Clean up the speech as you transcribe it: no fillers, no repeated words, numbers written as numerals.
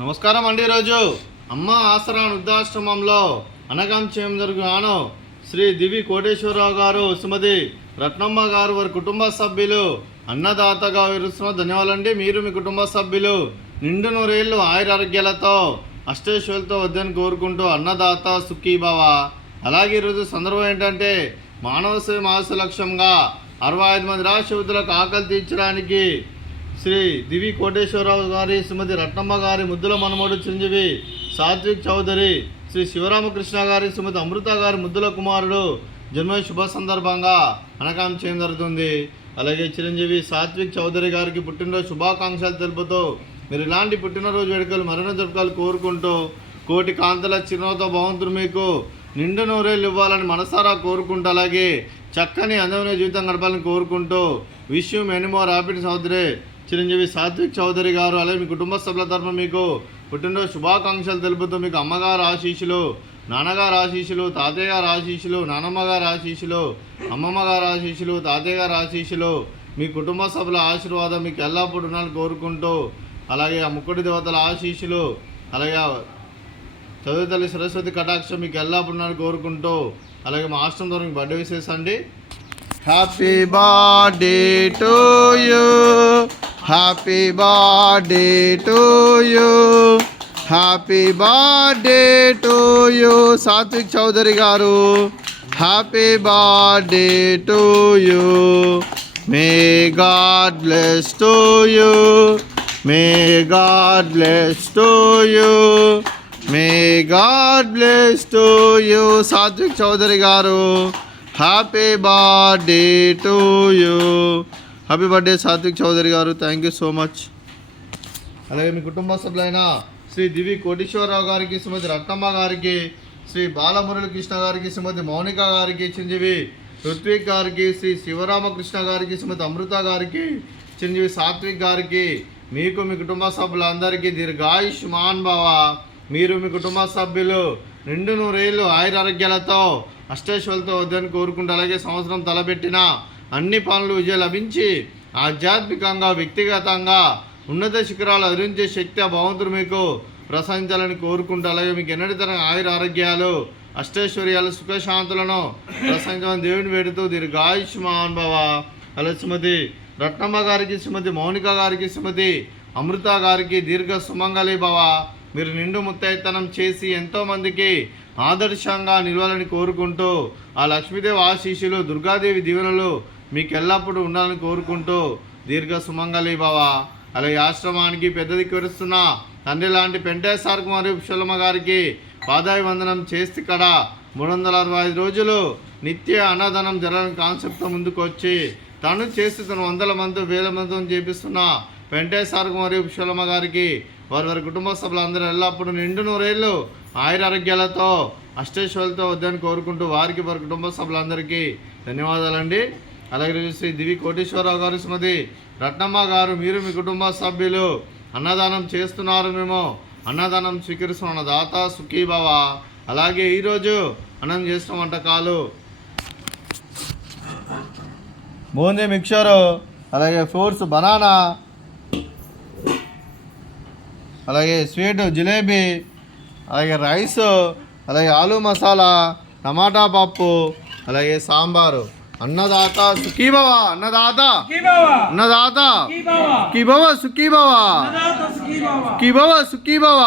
నమస్కారం అండి. ఈరోజు అమ్మ ఆసరా వృద్ధాశ్రమంలో అనగం చేయడం శ్రీ దివి కోటేశ్వరరావు గారు, శ్రీమతి రత్నమ్మ గారు, వారి కుటుంబ సభ్యులు అన్నదాతగా విరుస్తున్న ధన్యవాదాలండి. మీరు మీ కుటుంబ సభ్యులు నిండు నూరేళ్లు ఆయురారోగ్యాలతో అష్టైశ్వర్యాలతో వద్దని కోరుకుంటూ అన్నదాత సుఖీభవ. అలాగే ఈరోజు సందర్భం ఏంటంటే మానవ సేవ మాస లక్ష్యంగా 65 మంది రాష్ట్రవృద్ధులకు ఆకలి తీర్చడానికి శ్రీ దివి కోటేశ్వరరావు గారి, శ్రీమతి రత్నమ్మ గారి ముద్దుల మనమడు చిరంజీవి సాత్విక్ చౌదరి, శ్రీ శివరామకృష్ణ గారి, శ్రీమతి అమృత గారి ముద్దుల కుమారుడు జన్మ శుభ సందర్భంగా అనకాం చేయడం జరుగుతుంది. అలాగే చిరంజీవి సాత్విక్ చౌదరి గారికి పుట్టినరోజు శుభాకాంక్షలు తెలుపుతూ మీరు ఇలాంటి పుట్టినరోజు వేడుకలు మరణ జరుపుకోవాలి కోరుకుంటూ కోటి కాంతల చిరునవ్వుతో భగవంతుడు మీకు నిండు నూరేళ్ళు ఇవ్వాలని మనసారా కోరుకుంటూ అలాగే చక్కని అందమైన జీవితం గడపాలని కోరుకుంటూ wish you many more happiness Chowdary Chiranjeevi Satvik Chowdary గారు. అలాగే మీ కుటుంబ సభ్యుల తరఫున మీకు పుట్టినరోజు శుభాకాంక్షలు తెలుపుతూ మీకు అమ్మగారు ఆశీస్సులు, నాన్నగారు ఆశీస్సులు, తాతయ్య గారు ఆశీస్సులు, నానమ్మ గారు ఆశీస్సులు, అమ్మమ్మ గారు ఆశీస్సులు, తాతయ్య గారు ఆశీస్సులు, మీ కుటుంబ సభ్యుల ఆశీర్వాదం మీకు ఎల్లప్పుడూ ఉండాలని కోరుకుంటూ అలాగే ఆ ముక్కుడి దేవతల ఆశీస్సులు, అలాగే చదువు తల్లి సరస్వతి కటాక్షం మీకు ఎల్లప్పుడూ ఉండాలని కోరుకుంటూ అలాగే మా ఆశ్రమం ద్వారా మీకు బర్త్డే విషెస్ అండి. Happy birthday to you, happy birthday to you, happy birthday to you Satvik Chowdary garu. Happy birthday to you, may God bless to you, may God bless to you, may God bless to you Satvik Chowdary garu. Happy birthday to you, happy birthday Satvik Chowdary garu. Thank you so much. అలాగే మీ కుటుంబ సభ్యులైన శ్రీ దివి కోటేశ్వరరావు గారికి, శ్రీమతి రత్నమ్మ గారికి, శ్రీ బాలమురళి కృష్ణ గారికి, శ్రీమతి మౌనిక గారికి, చిరంజీవి ఋత్విక్ గారికి, శ్రీ శివరామకృష్ణ గారికి, శ్రీమతి అమృత గారికి, చిరంజీవి సాత్విక్ గారికి, మీకు మీ కుటుంబ సభ్యులందరికీ దీర్ఘాయుష్మాన్ భవ. మీరు మీ కుటుంబ సభ్యులు నిండు నూరేళ్ళు ఆయురారోగ్యాలతో అష్టైశ్వర్యాలతో వద్దని కోరుకుంటూ అలాగే సంవత్సరం తలపెట్టిన అన్ని పనులు విజయం లభించి ఆధ్యాత్మికంగా వ్యక్తిగతంగా ఉన్నత శిఖరాలు అధిరించే శక్తి ఆ భగవంతుడు మీకు ప్రసాదించాలని కోరుకుంటూ అలాగే మీకు ఎన్నటితరం ఆయురారోగ్యాలు అష్టైశ్వర్యాలు సుఖశాంతులను ప్రసాదించాలని దేవుని వేడుతూ దీర్ఘాయుష్మాన్ భవ. అలాగే శ్రీమతి రత్నమ్మ గారికి, శ్రీమతి మౌనిక గారికి, శ్రీమతి అమృత గారికి దీర్ఘ సుమంగళి భవ. మీరు నిండు ముత్తైతనం చేసి ఎంతోమందికి ఆదర్శంగా నిలవాలని కోరుకుంటూ ఆ లక్ష్మీదేవి ఆశీస్సులు, దుర్గాదేవి దీవెనలు మీకు ఎల్లప్పుడూ ఉండాలని కోరుకుంటూ దీర్ఘ సుమంగళి భవ. అలాగే ఆశ్రమానికి పెద్ద దిక్కు విరుస్తున్న తండ్రి లాంటి పెంటేశ్వర మరియు పుష్పలమ్మ గారికి పాదాయి వందనం చేస్తే ఇక్కడ 365 రోజులు నిత్య అన్నదానం జరగని కాన్సెప్ట్తో ముందుకు వచ్చి తను చేసి తను వందల మంది వేల మందితో చేపిస్తున్న వెంకటేశ్వర మరియు పుష్పలమ్మ గారికి వారి కుటుంబ సభ్యులందరూ ఎల్లప్పుడూ నిండు నూరేళ్ళు ఆయురారోగ్యాలతో అష్టైశ్వర్యాలతో వద్దని కోరుకుంటూ వారికి వారి కుటుంబ సభ్యులందరికీ ధన్యవాదాలండి. అలాగే శ్రీ దివి కోటేశ్వరరావు గారు, శ్రీమతి రత్నమ్మ గారు, మీరు మీ కుటుంబ సభ్యులు అన్నదానం చేస్తున్నారు, మేము అన్నదానం స్వీకరిస్తున్న దాత సుఖీభవ. అలాగే ఈరోజు అన్నం చేస్తున్న వంటకాలు బూందీ మిక్చరు, అలాగే ఫ్రూట్స్ బనానా, అలాగే స్వీట్ జిలేబీ, అలాగే రైస్, అలాగే ఆలు మసాలా, టమాటా పప్పు, అలాగే సాంబారు. అన్నదాత సుఖీభవ, అన్నదాత అన్నదాత సుఖీభవ, సుఖీభవ సుఖీభవ సుఖీభవ.